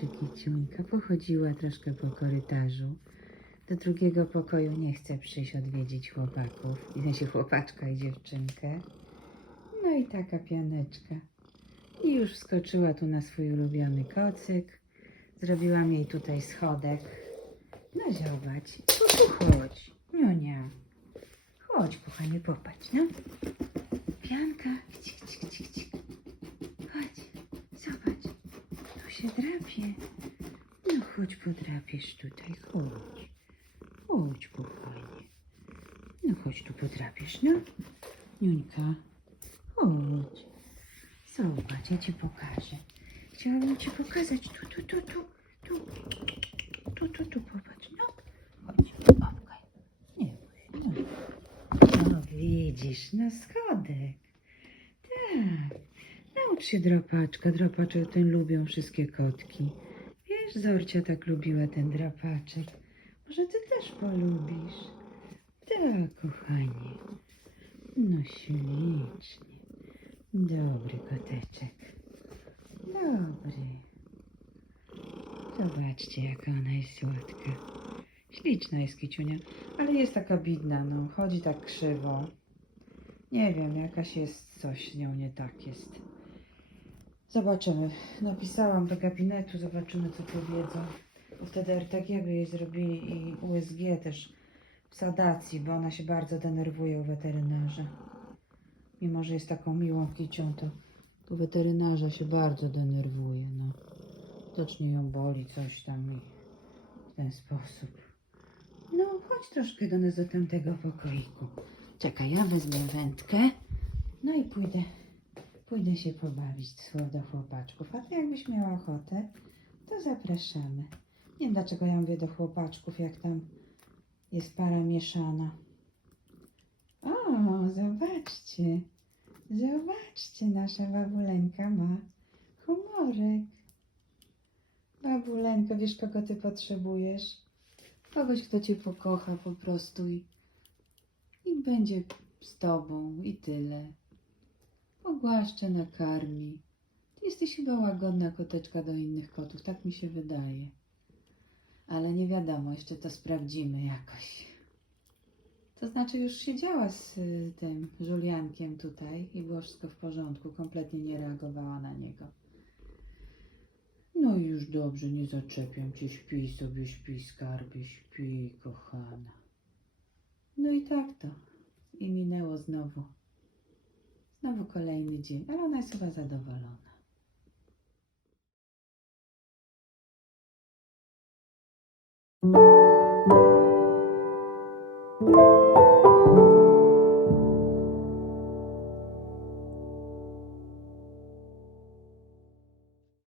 czy kiciuńka. Pochodziła troszkę po korytarzu. Do drugiego pokoju nie chce przyjść odwiedzić chłopaków. W sensie chłopaczka i dziewczynkę. No i taka pianeczka. I już wskoczyła tu na swój ulubiony kocyk. Zrobiłam jej tutaj schodek. No zobacz. Tu chodź. Nionia. Chodź, kochanie, popatrz, no. Pianka. Cik, cik, cik, cik. Chodź. Zobacz. Tu się drapie. No chodź, podrapiesz tutaj. Chodź. Chodź, kochanie. No chodź tu podrapiesz, no. Niuńka. Chodź. Zobacz, ja ci pokażę. Chciałabym ci pokazać. Tu, tu, tu, tu. Tu, tu, tu, tu popatrz. No. Chodź, obkaj. Nie. No. no widzisz, no schodek. Naucz się dropaczka. Dropaczek ten lubią wszystkie kotki. Wiesz, Zorcia tak lubiła ten drapaczek. Może ty też polubisz. Tak, kochanie. No ślicznie. Dobry koteczek. Dobry. Zobaczcie, jaka ona jest słodka. Śliczna jest kiciunia, ale jest taka bidna, no. Chodzi tak krzywo. Nie wiem, jakaś jest coś z nią nie tak jest. Zobaczymy. Napisałam do gabinetu, zobaczymy co powiedzą. Bo wtedy RTG by jej zrobili i USG też w sadacji, bo ona się bardzo denerwuje u weterynarza. Mimo, że jest taką miłą kicią, to u weterynarza się bardzo denerwuje, no. Zacznie ją boli coś tam i w ten sposób. No, chodź troszkę do nas do tamtego pokoiku. Czekaj, ja wezmę wędkę. No i pójdę, pójdę się pobawić do chłopaczków. A ty jakbyś miała ochotę, to zapraszamy. Nie wiem dlaczego ja mówię do chłopaczków, jak tam jest para mieszana. O, zobaczcie. Zobaczcie, nasza babuleńka ma humorek. Babuleńka, wiesz kogo ty potrzebujesz? Kogoś, kto cię pokocha po prostu i, i będzie z tobą i tyle. Pogłaszcze, nakarmi. Ty jesteś chyba łagodna koteczka do innych kotów, tak mi się wydaje. Ale nie wiadomo, jeszcze to sprawdzimy jakoś. To znaczy już siedziała z y, tym Juliankiem tutaj i było wszystko w porządku, kompletnie nie reagowała na niego. No i już dobrze, nie zaczepiam cię, śpij sobie, śpij skarbie, śpij kochana. No i tak to. I minęło znowu. Znowu kolejny dzień, ale ona jest chyba zadowolona.